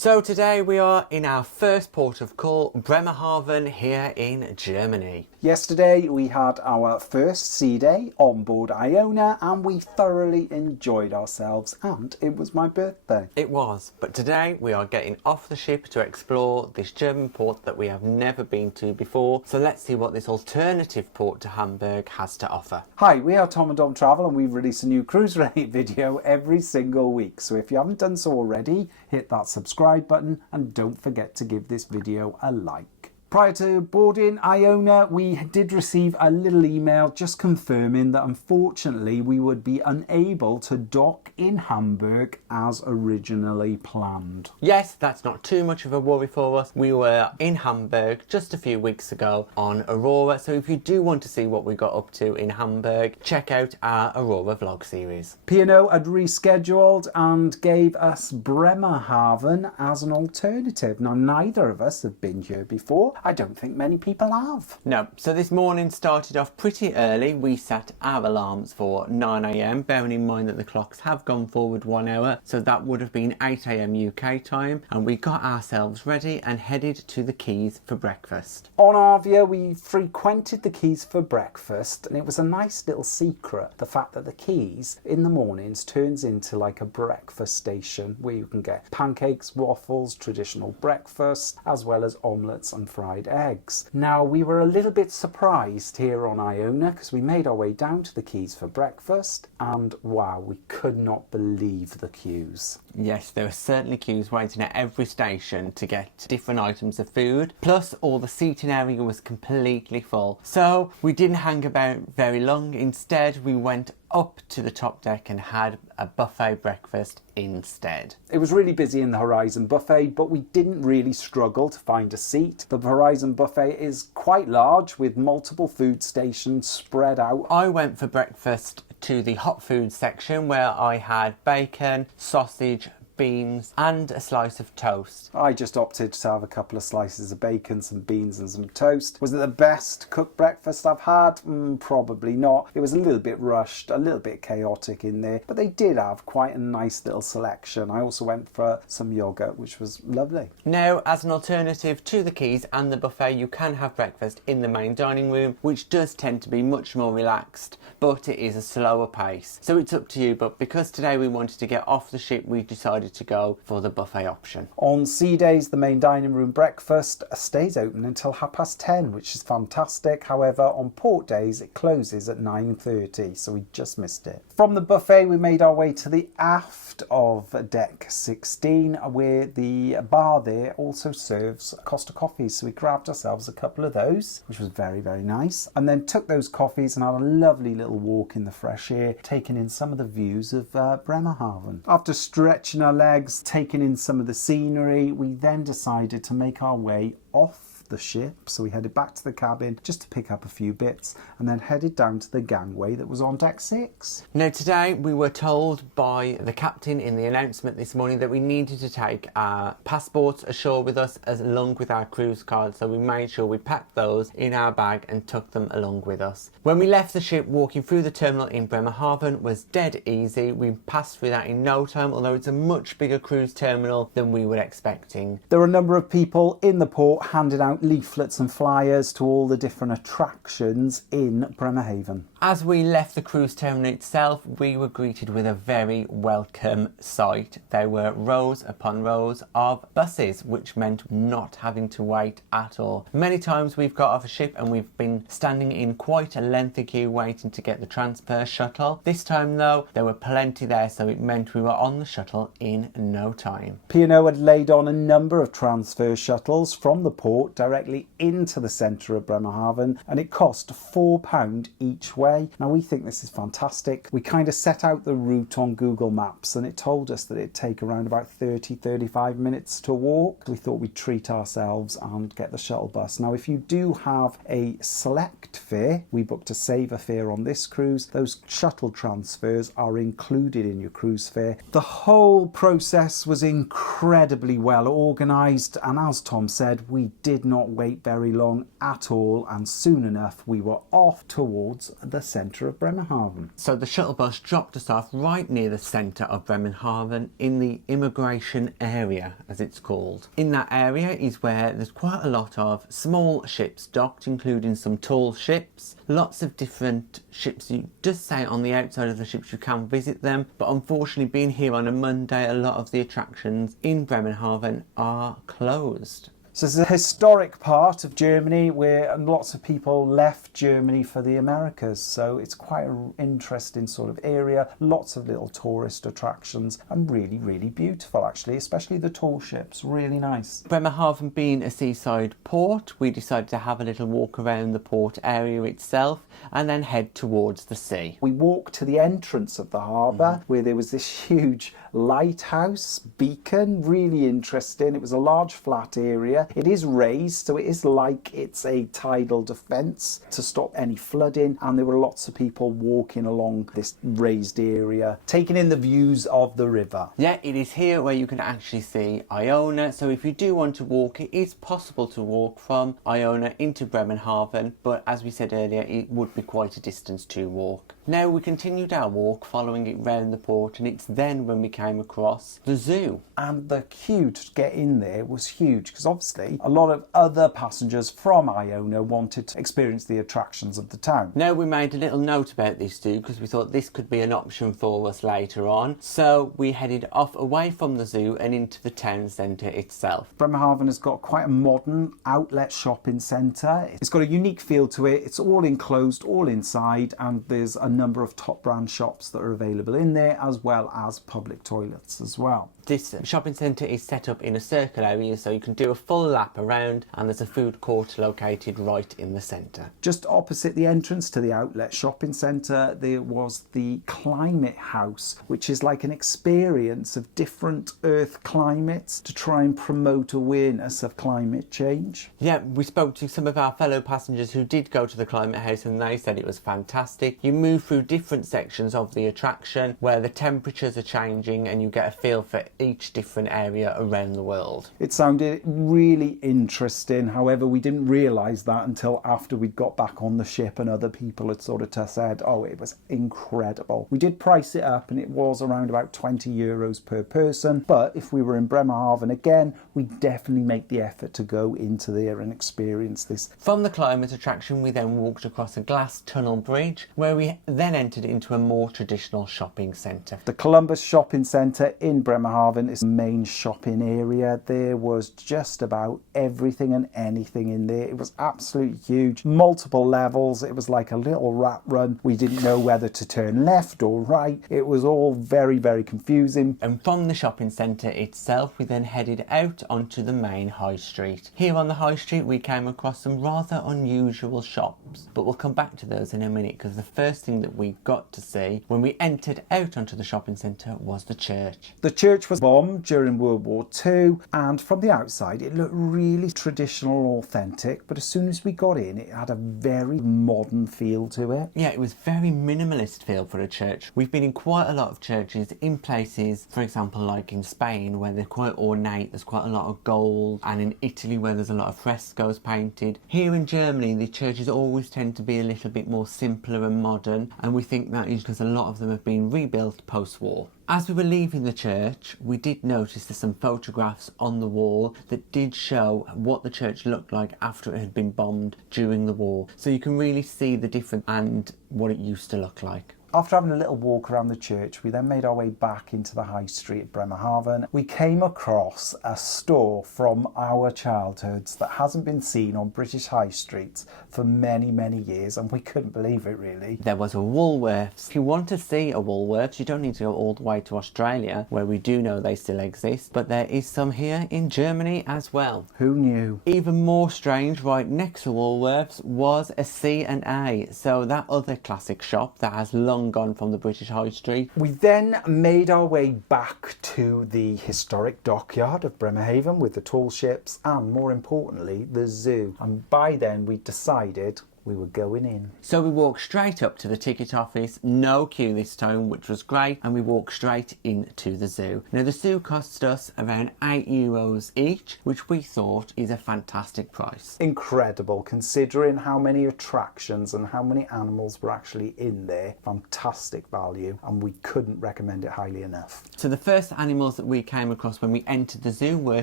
So today we are in our first port of call, Bremerhaven, here in Germany. Yesterday we had our first sea day on board Iona and we thoroughly enjoyed ourselves, and it was my birthday. It was, but today we are getting off the ship to explore this German port that we have never been to before. So let's see what this alternative port to Hamburg has to offer. Hi, we are Tom and Dom Travel and we release a new cruise rate video every single week. So if you haven't done so already, hit that subscribe button and don't forget to give this video a like. Prior to boarding Iona, we did receive a little email just confirming that unfortunately we would be unable to dock in Hamburg as originally planned. Yes, that's not too much of a worry for us. We were in Hamburg just a few weeks ago on Aurora, so if you do want to see what we got up to in Hamburg, check out our Aurora vlog series. P&O had rescheduled and gave us Bremerhaven as an alternative. Now, neither of us have been here before. I don't think many people have. No, so this morning started off pretty early. We set our alarms for 9 AM, bearing in mind that the clocks have gone forward 1 hour, so that would have been 8 AM UK time, and we got ourselves ready and headed to the Quays for breakfast. On Avia, we frequented the Quays for breakfast, and it was a nice little secret, the fact that the Quays in the mornings turns into like a breakfast station where you can get pancakes, waffles, traditional breakfast, as well as omelettes and fried eggs. Now, we were a little bit surprised here on Iona because we made our way down to the Quays for breakfast, and wow, we could not believe the queues. Yes, there were certainly queues waiting at every station to get different items of food, plus all the seating area was completely full. So we didn't hang about very long. Instead, we went up to the top deck and had a buffet breakfast instead. It was really busy in the Horizon buffet, but we didn't really struggle to find a seat. The Horizon buffet is quite large with multiple food stations spread out. I went for breakfast to the hot food section where I had bacon, sausage, beans and a slice of toast. I just opted to have a couple of slices of bacon, some beans and some toast. Was it the best cooked breakfast I've had? Probably not. It was a little bit rushed, a little bit chaotic in there, but they did have quite a nice little selection. I also went for some yogurt, which was lovely. Now, as an alternative to the Quays and the buffet, you can have breakfast in the main dining room, which does tend to be much more relaxed, but it is a slower pace. So it's up to you, but because today we wanted to get off the ship, we decided to go for the buffet option. On sea days, the main dining room breakfast stays open until 10:30, which is fantastic. However, on port days, it closes at 9:30, so we just missed it. From the buffet, we made our way to the aft of deck 16, where the bar there also serves Costa coffees. So we grabbed ourselves a couple of those, which was very, very nice, and then took those coffees and had a lovely little walk in the fresh air, taking in some of the views of Bremerhaven. After stretching our legs, taking in some of the scenery, we then decided to make our way off the ship. So we headed back to the cabin just to pick up a few bits and then headed down to the gangway that was on deck 6. Now, today we were told by the captain in the announcement this morning that we needed to take our passports ashore with us along with our cruise cards, so we made sure we packed those in our bag and took them along with us. When we left the ship, walking through the terminal in Bremerhaven was dead easy. We passed through that in no time, although it's a much bigger cruise terminal than we were expecting. There were a number of people in the port handing out leaflets and flyers to all the different attractions in Bremerhaven. As we left the cruise terminal itself, we were greeted with a very welcome sight. There were rows upon rows of buses, which meant not having to wait at all. Many times we've got off a ship and we've been standing in quite a lengthy queue waiting to get the transfer shuttle. This time though, there were plenty there, so it meant we were on the shuttle in no time. P&O had laid on a number of transfer shuttles from the port directly into the centre of Bremerhaven, and it cost £4 each way. Now, we think this is fantastic. We kind of set out the route on Google Maps and it told us that it'd take around about 30-35 minutes to walk. We thought we'd treat ourselves and get the shuttle bus. Now, if you do have a select fare, we booked a saver fare on this cruise, those shuttle transfers are included in your cruise fare. The whole process was incredibly well organised, and as Tom said, we did not wait very long at all, and soon enough we were off towards the the centre of Bremerhaven. So the shuttle bus dropped us off right near the centre of Bremerhaven in the immigration area, as it's called. In that area is where there's quite a lot of small ships docked, including some tall ships, lots of different ships. You just say on the outside of the ships you can visit them, but unfortunately being here on a Monday, a lot of the attractions in Bremerhaven are closed. So it's a historic part of Germany where lots of people left Germany for the Americas. So it's quite an interesting sort of area. Lots of little tourist attractions and really, really beautiful actually, especially the tall ships. Really nice. Bremerhaven being a seaside port, we decided to have a little walk around the port area itself and then head towards the sea. We walked to the entrance of the harbour where there was this huge lighthouse beacon, really interesting. It was a large flat area. It is raised, so it is like it's a tidal defence to stop any flooding, and there were lots of people walking along this raised area, taking in the views of the river. Yeah, it is here where you can actually see Iona, so if you do want to walk, it is possible to walk from Iona into Bremerhaven, but as we said earlier, it would be quite a distance to walk. Now we continued our walk following it round the port, and it's then when we came across the zoo. And the queue to get in there was huge because obviously a lot of other passengers from Iona wanted to experience the attractions of the town. Now we made a little note about this zoo because we thought this could be an option for us later on, so we headed off away from the zoo and into the town centre itself. Bremerhaven has got quite a modern outlet shopping centre. It's got a unique feel to it. It's all enclosed, all inside, and there's a number of top brand shops that are available in there, as well as public toilets as well. This shopping centre is set up in a circle area, so you can do a full lap around, and there's a food court located right in the centre. Just opposite the entrance to the outlet shopping centre, there was the Climate House, which is like an experience of different Earth climates to try and promote awareness of climate change. Yeah, we spoke to some of our fellow passengers who did go to the Climate House, and they said it was fantastic. You move through different sections of the attraction where the temperatures are changing and you get a feel for each different area around the world. It sounded really interesting. However, we didn't realise that until after we'd got back on the ship and other people had sort of said, oh, it was incredible. We did price it up and it was around about €20 per person. But if we were in Bremerhaven again, we'd definitely make the effort to go into there and experience this. From the climate attraction, we then walked across a glass tunnel bridge where we then entered into a more traditional shopping centre. The Columbus Shopping Centre in Bremerhaven is the main shopping area. There was just about everything and anything in there. It was absolutely huge, multiple levels. It was like a little rat run. We didn't know whether to turn left or right. It was all very, very confusing. And from the shopping centre itself, we then headed out onto the main high street. Here on the high street, we came across some rather unusual shops, but we'll come back to those in a minute because the first thing that we got to see when we entered out onto the shopping centre was the church. The church was bombed during World War II, and from the outside it looked really traditional, authentic, but as soon as we got in, it had a very modern feel to it. Yeah, it was very minimalist feel for a church. We've been in quite a lot of churches in places, for example, like in Spain, where they're quite ornate, there's quite a lot of gold, and in Italy, where there's a lot of frescoes painted. Here in Germany, the churches always tend to be a little bit more simpler and modern, and we think that is because a lot of them have been rebuilt post-war. As we were leaving the church, we did notice there's some photographs on the wall that did show what the church looked like after it had been bombed during the war. So you can really see the difference and what it used to look like. After having a little walk around the church, we then made our way back into the high street at Bremerhaven. We came across a store from our childhoods that hasn't been seen on British high streets for many, many years, and we couldn't believe it, really. There was a Woolworths. If you want to see a Woolworths, you don't need to go all the way to Australia, where we do know they still exist, but there is some here in Germany as well. Who knew? Even more strange, right next to Woolworths was a C&A, so that other classic shop that has long gone from the British High Street. We then made our way back to the historic dockyard of Bremerhaven with the tall ships and, more importantly, the zoo. And by then we decided we were going in. So we walked straight up to the ticket office, no queue this time, which was great, and we walked straight into the zoo. Now the zoo cost us around €8 each, which we thought is a fantastic price. Incredible, considering how many attractions and how many animals were actually in there. Fantastic value, and we couldn't recommend it highly enough. So the first animals that we came across when we entered the zoo were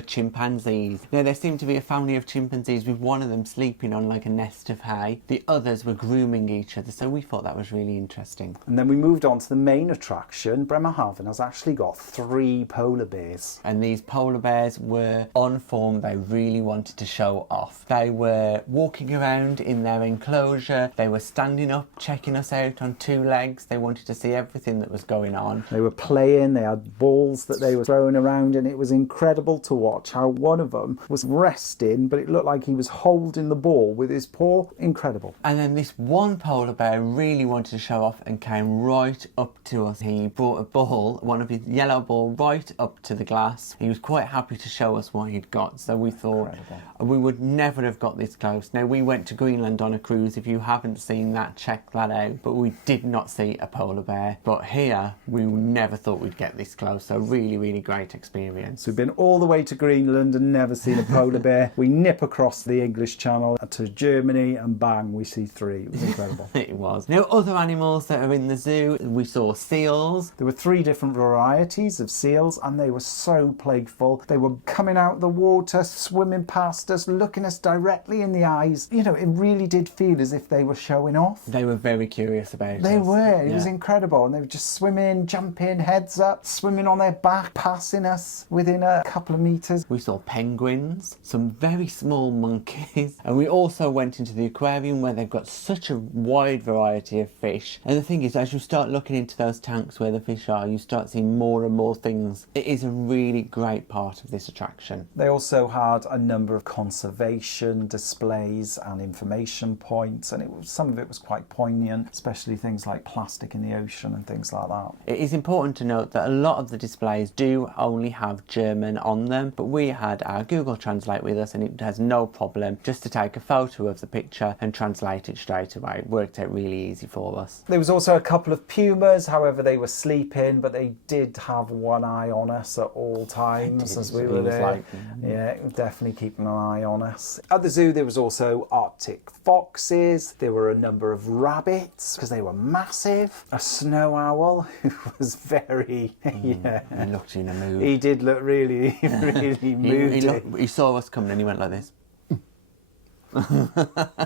chimpanzees. Now there seemed to be a family of chimpanzees with one of them sleeping on like a nest of hay. The others were grooming each other, so we thought that was really interesting. And then we moved on to the main attraction. Bremerhaven has actually got 3 polar bears. And these polar bears were on form. They really wanted to show off. They were walking around in their enclosure. They were standing up, checking us out on 2 legs. They wanted to see everything that was going on. They were playing, they had balls that they were throwing around, and it was incredible to watch how one of them was resting, but it looked like he was holding the ball with his paw. Incredible. And then this one polar bear really wanted to show off and came right up to us. He brought a ball, one of his yellow ball, right up to the glass. He was quite happy to show us what he'd got, so we thought we would never have got this close. Now we went to Greenland on a cruise. If you haven't seen that, check that out. But we did not see a polar bear. But here, we never thought we'd get this close, so really great experience. So we've been all the way to Greenland and never seen a polar bear. We nip across the English Channel to Germany and bang, we see 3. It was incredible. It was. Now other animals that are in the zoo, we saw seals. There were 3 different varieties of seals, and they were so playful. They were coming out of the water, swimming past us, looking us directly in the eyes. You know, it really did feel as if they were showing off. They were very curious about us. They were. It was incredible. And they were just swimming, jumping, heads up, swimming on their back, passing us within a couple of meters. We saw penguins, some very small monkeys, and we also went into the aquarium where they've got such a wide variety of fish. And the thing is, as you start looking into those tanks where the fish are, you start seeing more and more things. It is a really great part of this attraction. They also had a number of conservation displays and information points, and some of it was quite poignant, especially things like plastic in the ocean and things like that. It is important to note that a lot of the displays do only have German on them, but we had our Google Translate with us and it has no problem just to take a photo of the picture and translate it straight away. It worked out really easy for us. There was also a couple of pumas, however they were sleeping, but they did have one eye on us at all times as we were there. Yeah, definitely keeping an eye on us. At the zoo there was also Arctic foxes, there were a number of rabbits because they were massive, a snow owl who was very He looked in a mood. he did look really moody. He saw us coming and he went like this.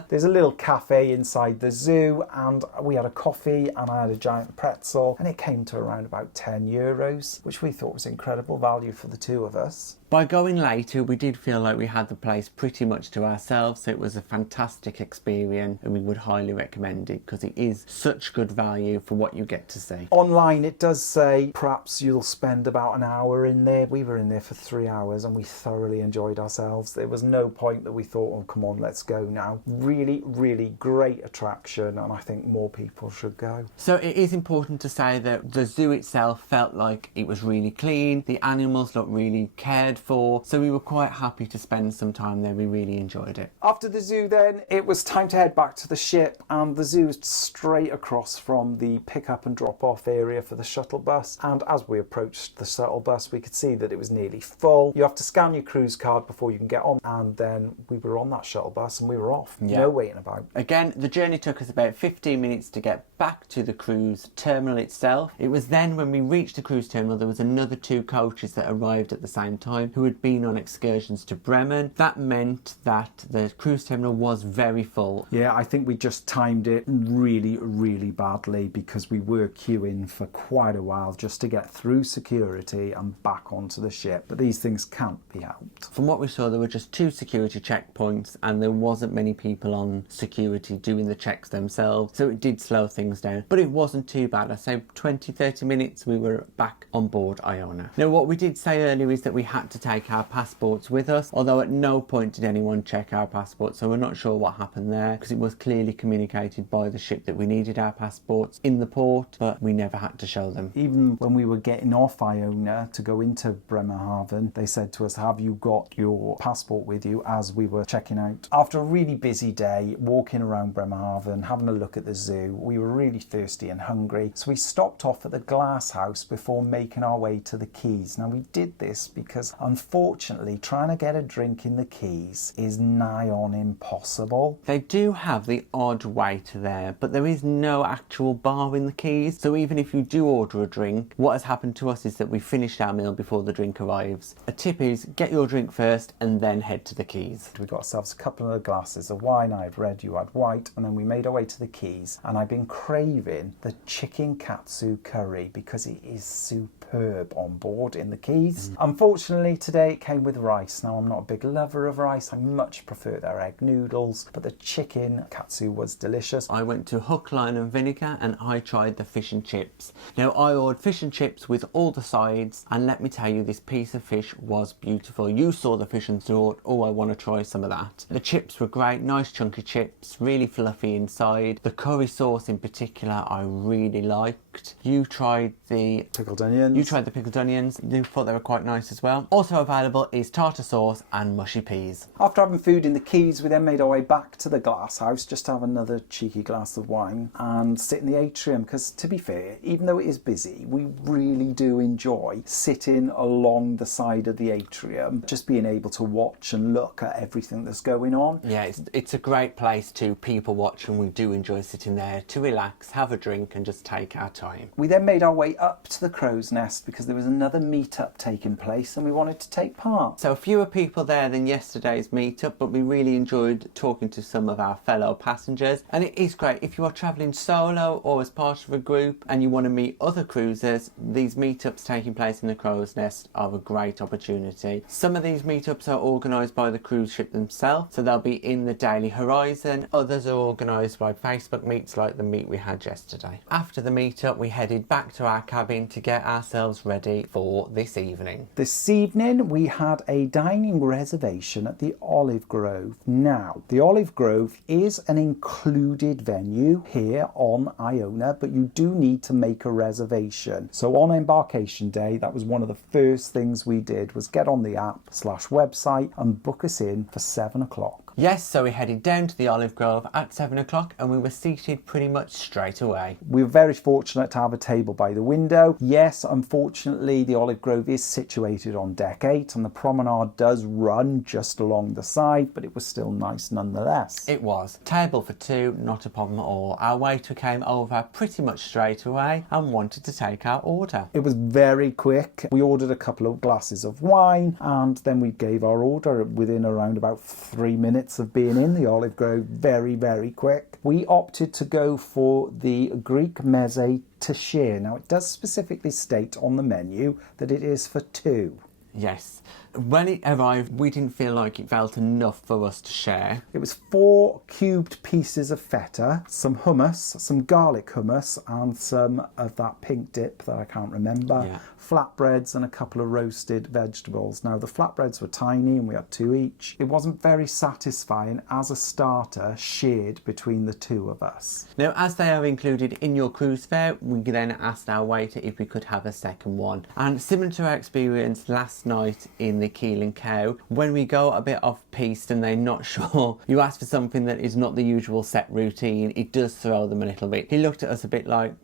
There's a little cafe inside the zoo, and we had a coffee and I had a giant pretzel, and it came to around about €10, which we thought was incredible value for the 2 of us. By going later, we did feel like we had the place pretty much to ourselves, so it was a fantastic experience and we would highly recommend it because it is such good value for what you get to see. Online it does say perhaps you'll spend about an hour in there. We were in there for 3 hours and we thoroughly enjoyed ourselves. There was no point that we thought, oh come on, let's go now. Really great attraction, and I think more people should go. So it is important to say that the zoo itself felt like it was really clean, the animals looked really cared for, so we were quite happy to spend some time there. We really enjoyed it. After the zoo then, it was time to head back to the ship, and the zoo is straight across from the pick up and drop off area for the shuttle bus, and as we approached the shuttle bus we could see that it was nearly full. You have to scan your cruise card before you can get on, and then we were on that shuttle bus and we were off. No waiting about. Again, the journey took us about 15 minutes to get back to the cruise terminal itself. It was then when we reached the cruise terminal there was another 2 coaches that arrived at the same time who had been on excursions to Bremen. That meant that the cruise terminal was very full. Yeah, I think we just timed it really badly because we were queuing for quite a while just to get through security and back onto the ship. But these things can't be helped. From what we saw, there were just 2 security checkpoints and there wasn't many people on security doing the checks themselves, so it did slow things down. But it wasn't too bad. I say 20-30 minutes we were back on board Iona. Now what we did say earlier is that we had to take our passports with us, although at no point did anyone check our passports, so we're not sure what happened there, because it was clearly communicated by the ship that we needed our passports in the port, but we never had to show them. Even when we were getting off Iona to go into Bremerhaven, they said to us, have you got your passport with you, as we were checking out. After a really busy day, walking around Bremerhaven, having a look at the zoo, we were really thirsty and hungry, so we stopped off at the glass house before making our way to the quays. Now, we did this because unfortunately trying to get a drink in the quays is nigh on impossible. They do have the odd waiter there, but there is no actual bar in the quays, so even if you do order a drink, what has happened to us is that we finished our meal before the drink arrives. A tip is get your drink first and then head to the quays. We got ourselves a couple of glasses of wine. I had red, you had white, and then we made our way to the quays, and I've been craving the chicken katsu curry because it is superb on board in the quays. Unfortunately today it came with rice. Now, I'm not a big lover of rice, I much prefer their egg noodles, but the chicken katsu was delicious. I went to Hook, Line and Vinegar and I tried the fish and chips. Now, I ordered fish and chips with all the sides, and let me tell you, this piece of fish was beautiful. You saw the fish and thought, oh, I want to try some of that. The chips were great, nice chunky chips, really fluffy inside. The curry sauce in particular I really liked. You tried the Pickled onions. You tried the pickled onions. You thought they were quite nice as well. Also available is tartar sauce and mushy peas. After having food in the quays, we then made our way back to the glass house just to have another cheeky glass of wine and sit in the atrium, because to be fair, even though it is busy, we really do enjoy sitting along the side of the atrium, just being able to watch and look at everything that's going on. Yeah, it's a great place to people watch, and we do enjoy sitting there to relax, have a drink and just take our time. We then made our way up to the crow's nest because there was another meet-up taking place and we wanted to take part. So fewer people there than yesterday's meetup, but we really enjoyed talking to some of our fellow passengers. And it is great if you are travelling solo or as part of a group and you want to meet other cruisers. These meetups taking place in the crow's nest are a great opportunity. Some of these meetups are organised by the cruise ship themselves, so they'll be in the Daily Horizon. Others are organised by Facebook meets like the meet we had yesterday. After the meetup, we headed back to our cabin to get ourselves ready for this evening. This evening we had a dining reservation at the Olive Grove. Now, the Olive Grove is an included venue here on Iona, but you do need to make a reservation. So on embarkation day, that was one of the first things we did, was get on the app/website and book us in for 7 o'clock. Yes, so we headed down to the Olive Grove at 7 o'clock and we were seated pretty much straight away. We were very fortunate to have a table by the window. Yes, unfortunately, the Olive Grove is situated on deck 8 and the promenade does run just along the side, but it was still nice nonetheless. It was. Table for 2, not a problem at all. Our waiter came over pretty much straight away and wanted to take our order. It was very quick. We ordered a couple of glasses of wine and then we gave our order within around about 3 minutes of being in the Olive Grove. Very, very quick. We opted to go for the Greek meze tashir. Now, it does specifically state on the menu that it is for 2. Yes. When it arrived, we didn't feel like it felt enough for us to share. It was 4 cubed pieces of feta, some hummus, some garlic hummus, and some of that pink dip that I can't remember. Yeah. Flatbreads and a couple of roasted vegetables. Now, the flatbreads were tiny and we had 2 each. It wasn't very satisfying as a starter shared between the 2 of us. Now, as they are included in your cruise fare, we then asked our waiter if we could have a second one. And similar to our experience last night in the Keel and Cow, when we go a bit off piste and they're not sure, you ask for something that is not the usual set routine, it does throw them a little bit. He looked at us a bit like,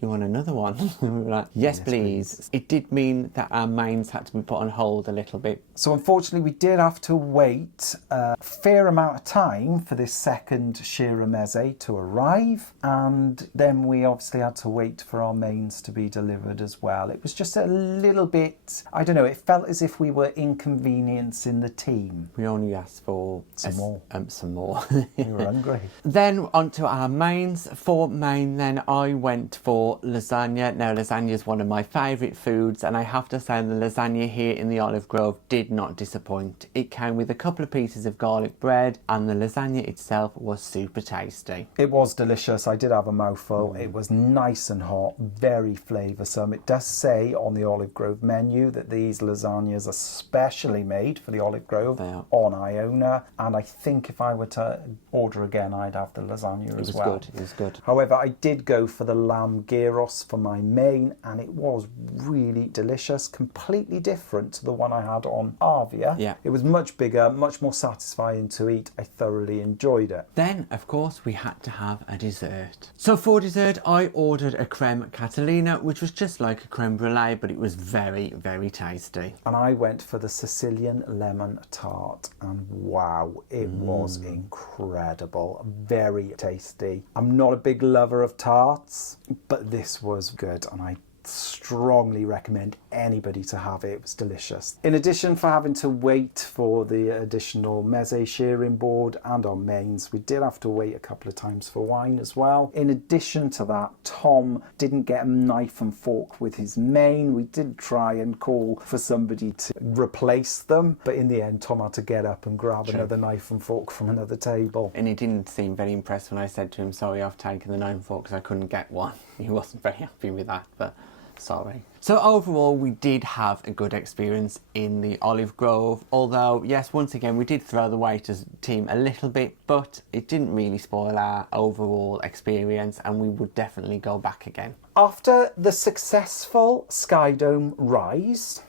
you want another one? We were like, yes, please. It did mean that our mains had to be put on hold a little bit. So unfortunately we did have to wait a fair amount of time for this second shira meze to arrive, and then we obviously had to wait for our mains to be delivered as well. It was just a little bit, I don't know, it felt as if we were inconveniencing the team. We only asked for some more. Some more. We were hungry. Then onto our mains. For main then I went for for lasagna. Now, lasagna is one of my favourite foods, and I have to say the lasagna here in the Olive Grove did not disappoint. It came with a couple of pieces of garlic bread, and the lasagna itself was super tasty. It was delicious. I did have a mouthful. It was nice and hot, very flavoursome. It does say on the Olive Grove menu that these lasagnas are specially made for the Olive Grove on Iona, and I think if I were to order again, I'd have the lasagna as well. It was good. However, I did go for the lamb gyros for my main, and it was really delicious, completely different to the one I had on Avia. Yeah. It was much bigger, much more satisfying to eat. I thoroughly enjoyed it. Then, of course, we had to have a dessert. So for dessert, I ordered a creme catalina, which was just like a creme brulee, but it was very, very tasty. And I went for the Sicilian lemon tart, and wow, it was incredible. Very tasty. I'm not a big lover of tarts, but this was good, and I strongly recommend anybody to have it. It was delicious. In addition, for having to wait for the additional meze shearing board and our mains, we did have to wait a couple of times for wine as well. In addition to that, Tom didn't get a knife and fork with his main. We did try and call for somebody to replace them, but in the end Tom had to get up and grab another knife and fork from another table. And he didn't seem very impressed when I said to him, sorry, I've taken the knife and fork because I couldn't get one. He wasn't very happy with that, but sorry. So overall, we did have a good experience in the Olive Grove, although yes, once again we did throw the waiters team a little bit, but it didn't really spoil our overall experience, and we would definitely go back again. After the successful Skydome rise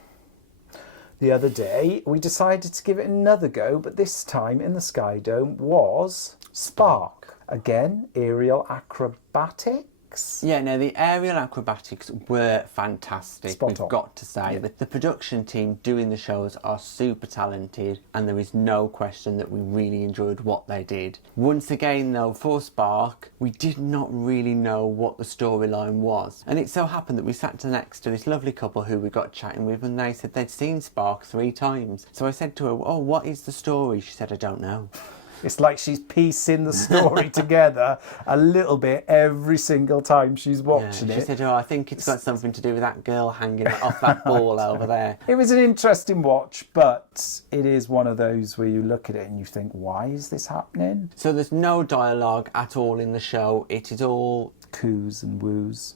the other day, we decided to give it another go, but this time in the Skydome was Spark. Again, aerial acrobatics. Yeah, no, the aerial acrobatics were fantastic. Spot We've on. got to say that the production team doing the shows are super talented, and there is no question that we really enjoyed what they did. Once again though, for Spark, we did not really know what the storyline was, and it so happened that we sat next to this lovely couple who we got chatting with, and they said they'd seen Spark 3 times. So I said to her, oh, what is the story? She said, I don't know. It's like she's piecing the story together a little bit every single time she's watching She it. said, oh, I think it's got something to do with that girl hanging off that ball over there. It was an interesting watch, but it is one of those where you look at it and you think, why is this happening? So there's no dialogue at all in the show. It is all Coos and woos.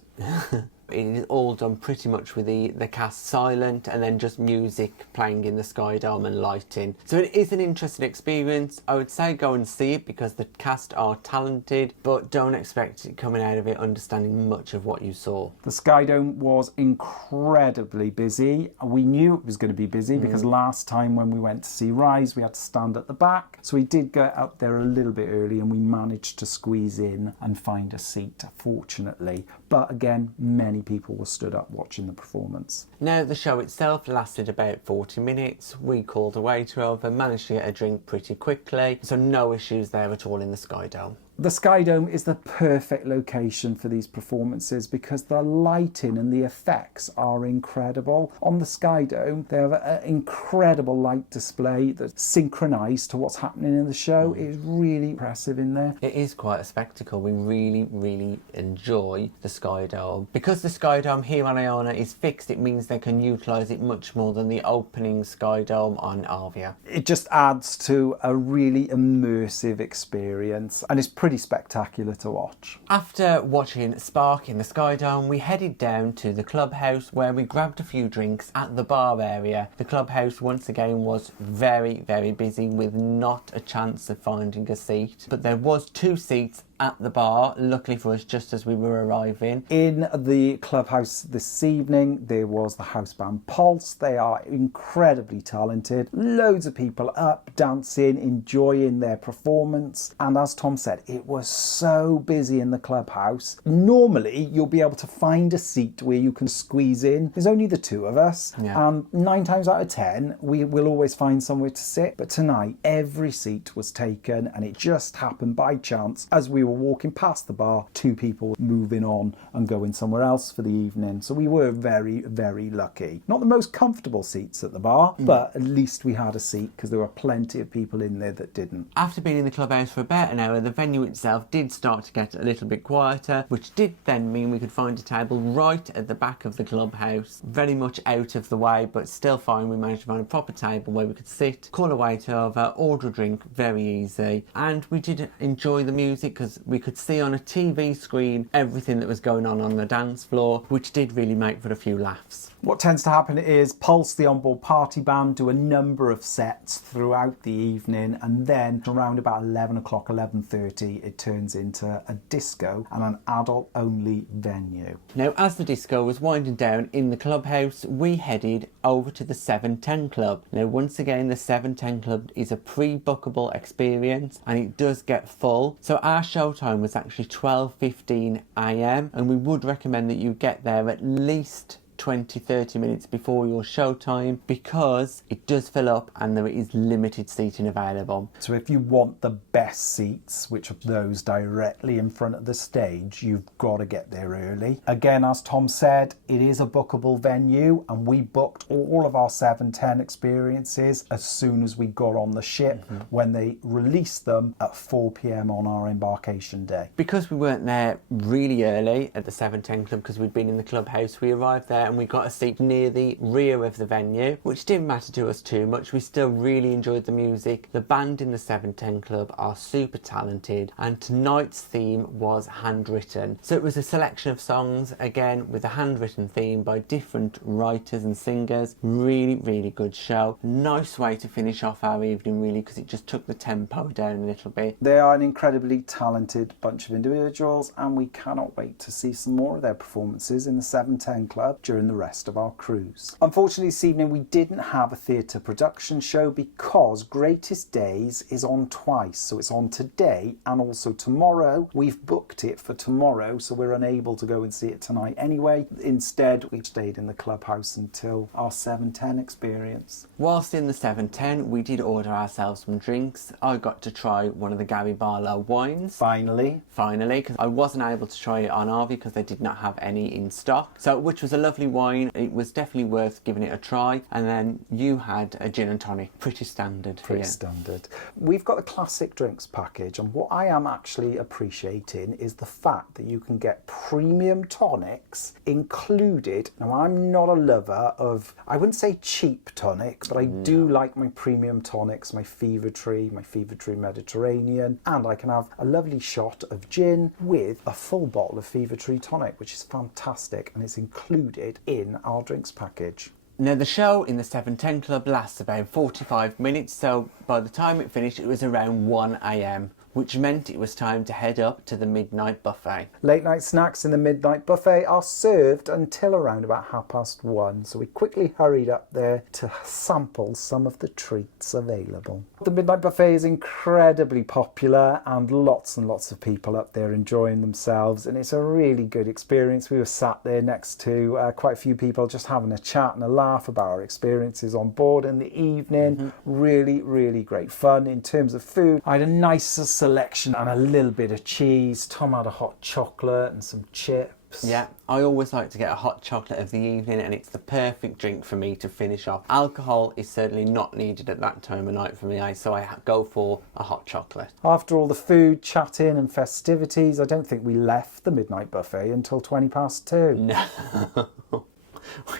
It is all done pretty much with the cast silent, and then just music playing in the Skydome and lighting. So it is an interesting experience. I would say go and see it because the cast are talented, but don't expect it coming out of it understanding much of what you saw. The Skydome was incredibly busy. We knew it was going to be busy because last time when we went to see Rise, we had to stand at the back. So we did get out there a little bit early, and we managed to squeeze in and find a seat, fortunately. But again, many people were stood up watching the performance. Now, the show itself lasted about 40 minutes. We called a waiter over, managed to get a drink pretty quickly, so no issues there at all in the Skydome. The Skydome is the perfect location for these performances because the lighting and the effects are incredible. On the Skydome, they have an incredible light display that's synchronised to what's happening in the show. It is really impressive in there. It is quite a spectacle. We really, really enjoy the Skydome. Because the Skydome here on Iona is fixed, it means they can utilise it much more than the opening Skydome on Avia. It just adds to a really immersive experience, and it's pretty spectacular to watch. After watching Spark in the Skydome, we headed down to the Clubhouse where we grabbed a few drinks at the bar area. The Clubhouse once again was very, very busy with not a chance of finding a seat, but there was 2 seats at the bar, luckily for us, just as we were arriving. In the Clubhouse this evening, there was the house band Pulse. They are incredibly talented. Loads of people up, dancing, enjoying their performance. And as Tom said, it was so busy in the Clubhouse. Normally, you'll be able to find a seat where you can squeeze in. There's only the 2 of us. Yeah. And 9 times out of 10, we will always find somewhere to sit. But tonight, every seat was taken, and it just happened by chance as we were were walking past the bar, 2 people were moving on and going somewhere else for the evening. So we were very, very lucky. Not the most comfortable seats at the bar, but at least we had a seat because there were plenty of people in there that didn't. After being in the clubhouse for about an hour, the venue itself did start to get a little bit quieter, which did then mean we could find a table right at the back of the clubhouse, very much out of the way, but still fine. We managed to find a proper table where we could sit, call a waiter over, order a drink, very easy. And we did enjoy the music because we could see on a TV screen everything that was going on the dance floor, which did really make for a few laughs. What tends to happen is Pulse, the onboard party band, do a number of sets throughout the evening, and then around about 11 o'clock, 11:30, it turns into a disco and an adult-only venue. Now, as the disco was winding down in the clubhouse, we headed over to the 710 Club. Now, once again, the 710 Club is a pre-bookable experience and it does get full. So our show time was actually 12:15 a.m. and we would recommend that you get there at least 20-30 minutes before your show time because it does fill up and there is limited seating available. So if you want the best seats, which are those directly in front of the stage, you've got to get there early. Again, as Tom said, it is a bookable venue and we booked all of our 710 experiences as soon as we got on the ship when they released them at 4 p.m. on our embarkation day. Because we weren't there really early at the 710 Club because we'd been in the clubhouse, we arrived there and we got a seat near the rear of the venue, which didn't matter to us too much. We still really enjoyed the music. The band in the 710 Club are super talented and tonight's theme was handwritten. So it was a selection of songs, again with a handwritten theme by different writers and singers. Really, really good show. Nice way to finish off our evening really because it just took the tempo down a little bit. They are an incredibly talented bunch of individuals and we cannot wait to see some more of their performances in the 710 Club during the rest of our cruise. Unfortunately this evening we didn't have a theatre production show because Greatest Days is on twice, so it's on today and also tomorrow. We've booked it for tomorrow so we're unable to go and see it tonight anyway. Instead we stayed in the clubhouse until our 710 experience. Whilst in the 710 we did order ourselves some drinks. I got to try one of the Gary Barlow wines. Finally, because I wasn't able to try it on RV because they did not have any in stock, so which was a lovely wine. It was definitely worth giving it a try. And then you had a gin and tonic, pretty standard. Standard. We've got a classic drinks package and what I am actually appreciating is the fact that you can get premium tonics included. Now I'm not a lover of, I wouldn't say cheap tonics, but I do like my premium tonics, my Fever Tree Mediterranean, and I can have a lovely shot of gin with a full bottle of Fever Tree tonic, which is fantastic and it's included in our drinks package. Now the show in the 710 Club lasts about 45 minutes, so by the time it finished it was around 1 a.m. which meant it was time to head up to the midnight buffet. Late night snacks in the midnight buffet are served until around about 1:30, so we quickly hurried up there to sample some of the treats available. The midnight buffet is incredibly popular and lots of people up there enjoying themselves, and it's a really good experience. We were sat there next to quite a few people just having a chat and a laugh about our experiences on board in the evening. Really great fun. In terms of food, I had a nice selection and a little bit of cheese. Tom had a hot chocolate and some chips. Yeah, I always like to get a hot chocolate of the evening and it's the perfect drink for me to finish off. Alcohol is certainly not needed at that time of night for me, so I go for a hot chocolate. After all the food, chatting and festivities, I don't think we left the midnight buffet until 2:20. No,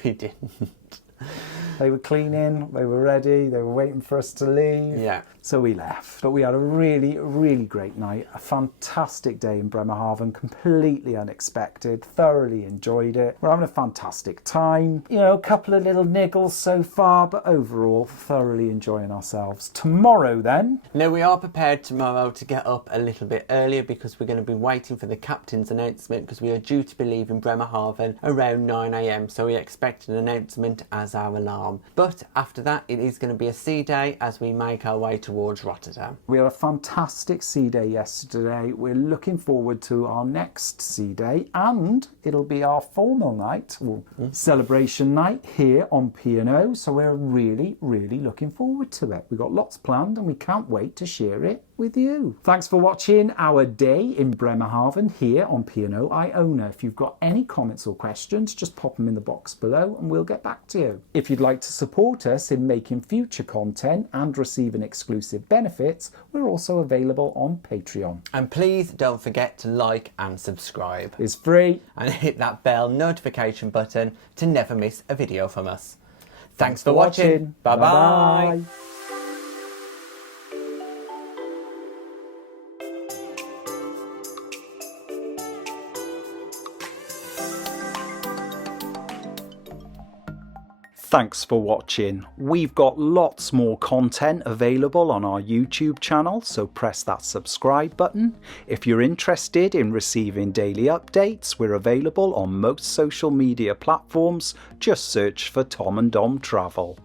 we didn't. They were cleaning, they were ready, they were waiting for us to leave. Yeah. So we left. But we had a really great night, a fantastic day in Bremerhaven, completely unexpected, thoroughly enjoyed it. We're having a fantastic time. You know, a couple of little niggles so far, but overall, thoroughly enjoying ourselves. Tomorrow then. Now we are prepared tomorrow to get up a little bit earlier because we're going to be waiting for the captain's announcement because we are due to be leaving Bremerhaven around 9 a.m. So we expect an announcement as our alarm calm. But after that, it is going to be a sea day as we make our way towards Rotterdam. We had a fantastic sea day yesterday. We're looking forward to our next sea day, and it'll be our formal night, or celebration night here on P&O. So we're really, really looking forward to it. We've got lots planned and we can't wait to share it with you. Thanks for watching our day in Bremerhaven here on P&O Iona. If you've got any comments or questions, just pop them in the box below and we'll get back to you. If you'd like to support us in making future content and receiving exclusive benefits, we're also available on Patreon. And please don't forget to like and subscribe. It's free. And hit that bell notification button to never miss a video from us. Thanks for watching. Bye bye. Thanks for watching. We've got lots more content available on our YouTube channel, so press that subscribe button. If you're interested in receiving daily updates, we're available on most social media platforms. Just search for Tom and Dom Travel.